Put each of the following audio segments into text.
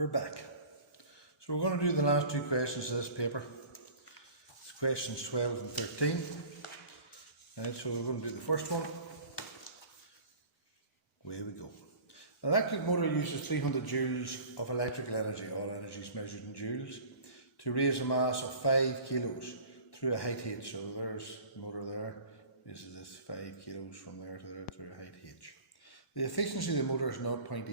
We're back. So we're going to do the last two questions of this paper. It's questions 12 and 13. Right, so we're going to do the first one. Away we go. An electric motor uses 300 joules of electrical energy, all energy is measured in joules, to raise a mass of 5 kilos through a height h. So there's the motor there. This is this 5 kilos from there to there through a height h. The efficiency of the motor is 0.8.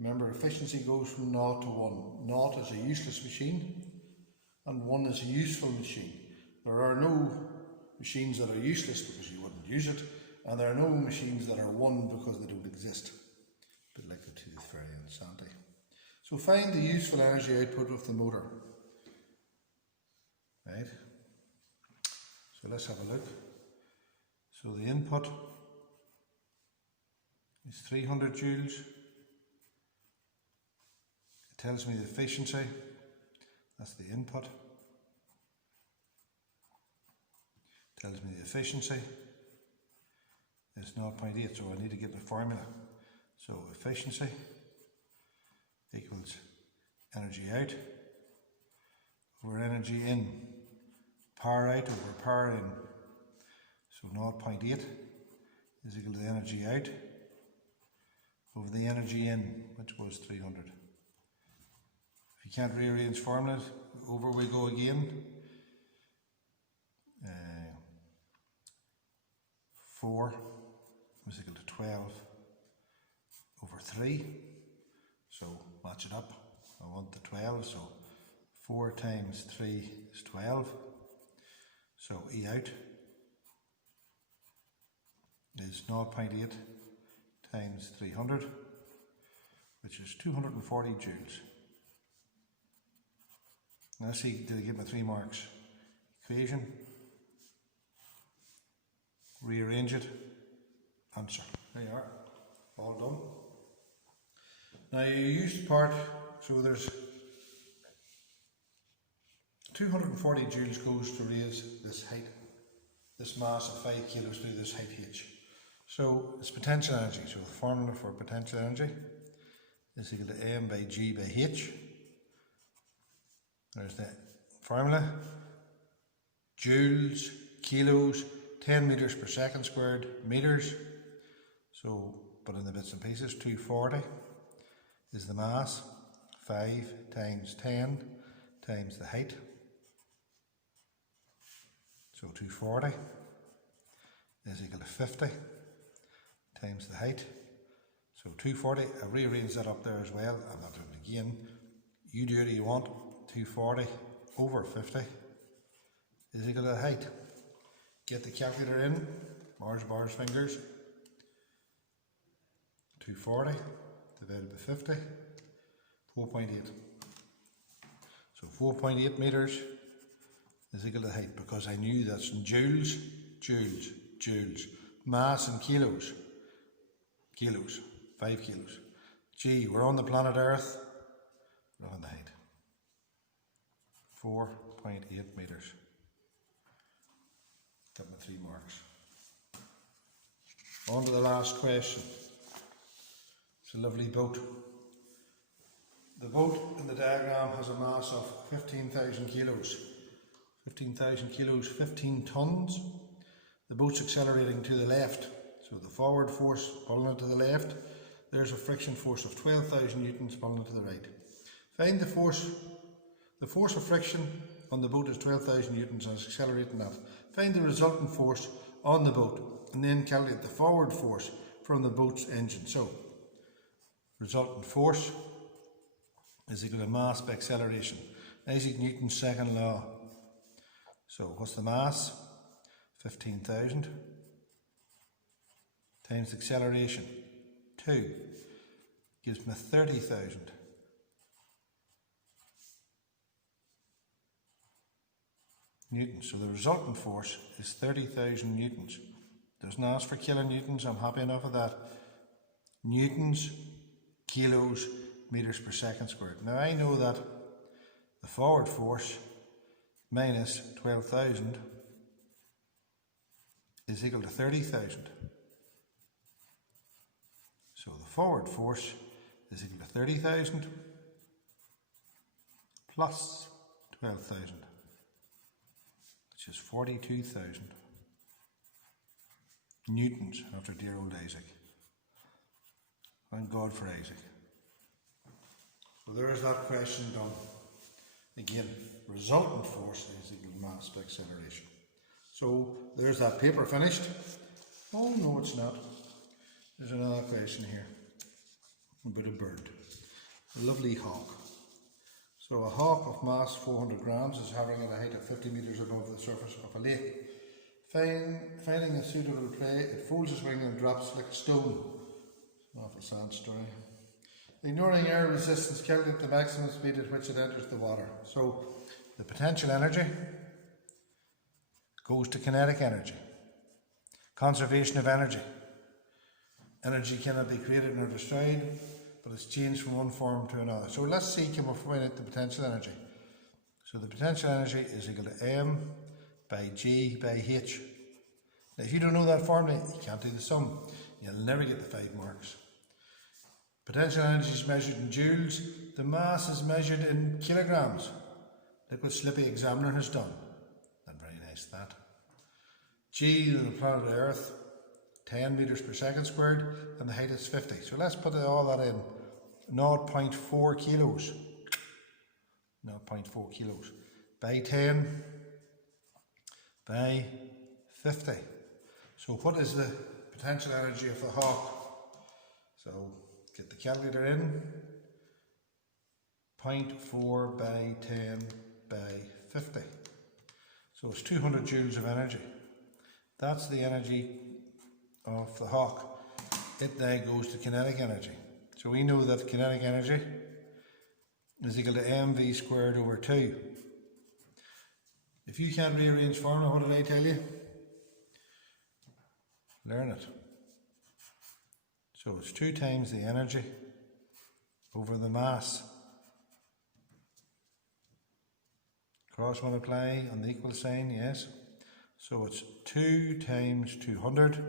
Remember, efficiency goes from 0 to 1. 0 is a useless machine and 1 is a useful machine. There are no machines that are useless because you wouldn't use it, and there are no machines that are 1 because they don't exist. A bit like the Tooth Fairy and Sandy. So find the useful energy output of the motor. Right? So let's have a look. So the input is 300 joules. It tells me the efficiency. That's the input. Tells me the efficiency is 0.8, so I need to get the formula. So efficiency equals energy out over energy in. Power out over power in. So 0.8 is equal to the energy out over the energy in, which was 300. If you can't rearrange formulas, over we go again. 4 is equal to 12 over 3. So match it up. I want the 12, so 4 times 3 is 12. So E out is 0.8 times 300, which is 240 joules. Now let's see, did I get my 3 marks? Equation, rearrange it, answer. There you are, all done. Now you used part, so there's 240 joules goes to raise this height, this mass of 5 kilos through this height h. So it's potential energy, so the formula for potential energy is equal to m by g by h. There's the formula. Joules, kilos, 10 meters per second squared, meters. So, but in the bits and pieces, 240 is the mass, 5 times 10 times the height. So 240 is equal to 50 times the height. So 240, I rearranged that up there as well. I'm not doing it again. You do it if you want. 240 over 50 is equal to the height. Get the calculator in. Bars, fingers. 240 divided by 50, 4.8. So 4.8 meters is equal to the height, because I knew that's in joules, joules. Mass in kilos, 5 kilos. G, we're on the planet Earth, we're on the height. 4.8 meters. Got my 3 marks. On to the last question. It's a lovely boat. The boat in the diagram has a mass of 15,000 kilos. 15,000 kilos, 15 tons. The boat's accelerating to the left. So the forward force pulling it to the left. There's a friction force of 12,000 newtons pulling it to the right. Find the force. The force of friction on the boat is 12,000 newtons and it's accelerating that. Find the resultant force on the boat and then calculate the forward force from the boat's engine. So, resultant force is equal to mass by acceleration. Isaac Newton's second law. So, what's the mass? 15,000 times the acceleration, 2, gives me 30,000. Newtons. So the resultant force is 30,000 newtons. Doesn't ask for kilonewtons, I'm happy enough with that. Newtons, kilos, meters per second squared. Now I know that the forward force minus 12,000 is equal to 30,000. So the forward force is equal to 30,000 plus 12,000, which is 42,000 newtons after dear old Isaac. Thank God for Isaac. So there is that question done. Again, resultant force is equal to mass by acceleration. So there's that paper finished. Oh no, it's not. There's another question here about a bird, a lovely hawk. So a hawk of mass 400 grams is hovering at a height of 50 metres above the surface of a lake. Finding a suitable prey, it folds its wing and drops like a stone. It's an awful sad story. Ignoring air resistance, calculate the maximum speed at which it enters the water. So the potential energy goes to kinetic energy. Conservation of energy. Energy cannot be created nor destroyed, but it's changed from one form to another. So let's see, can we find out the potential energy? So the potential energy is equal to M by G by H. Now if you don't know that formula, you can't do the sum. You'll never get the 5 marks. Potential energy is measured in joules. The mass is measured in kilograms. Look what Slippy Examiner has done. Not very nice, that. G, the planet Earth, 10 metres per second squared, and the height is 50. So let's put all that in. 0.4 kilos. 0.4 kilos. By 10 by 50. So what is the potential energy of the hawk? So get the calculator in. 0.4 by 10 by 50. So it's 200 joules of energy. That's the energy of the hawk. It now goes to kinetic energy. So we know that kinetic energy is equal to mv squared over 2. If you can't rearrange formula, what did I tell you? Learn it. So it's 2 times the energy over the mass. Cross multiply on the equal sign, yes. So it's 2 times 200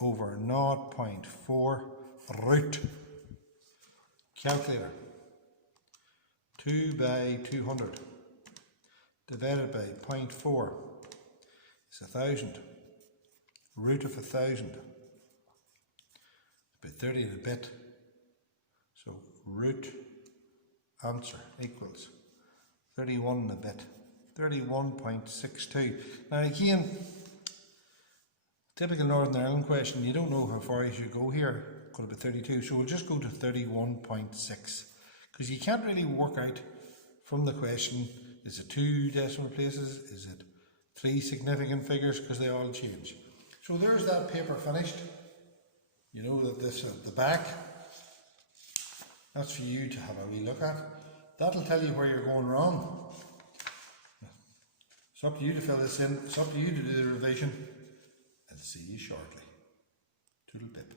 over 0.4 root. Calculator. 2 by 200 divided by 0.4 is 1,000. Root of 1,000. About 30 and a bit. So root answer equals 31 and a bit. 31.62. Now again, typical Northern Ireland question, you don't know how far you should go here. Could have been 32, so we'll just go to 31.6. Because you can't really work out from the question, is it 2 decimal places, is it 3 significant figures, because they all change. So there's that paper finished. You know that this at the back, that's for you to have a wee look at. That'll tell you where you're going wrong. It's up to you to fill this in, it's up to you to do the revision. I'll see you shortly. Toodle pip.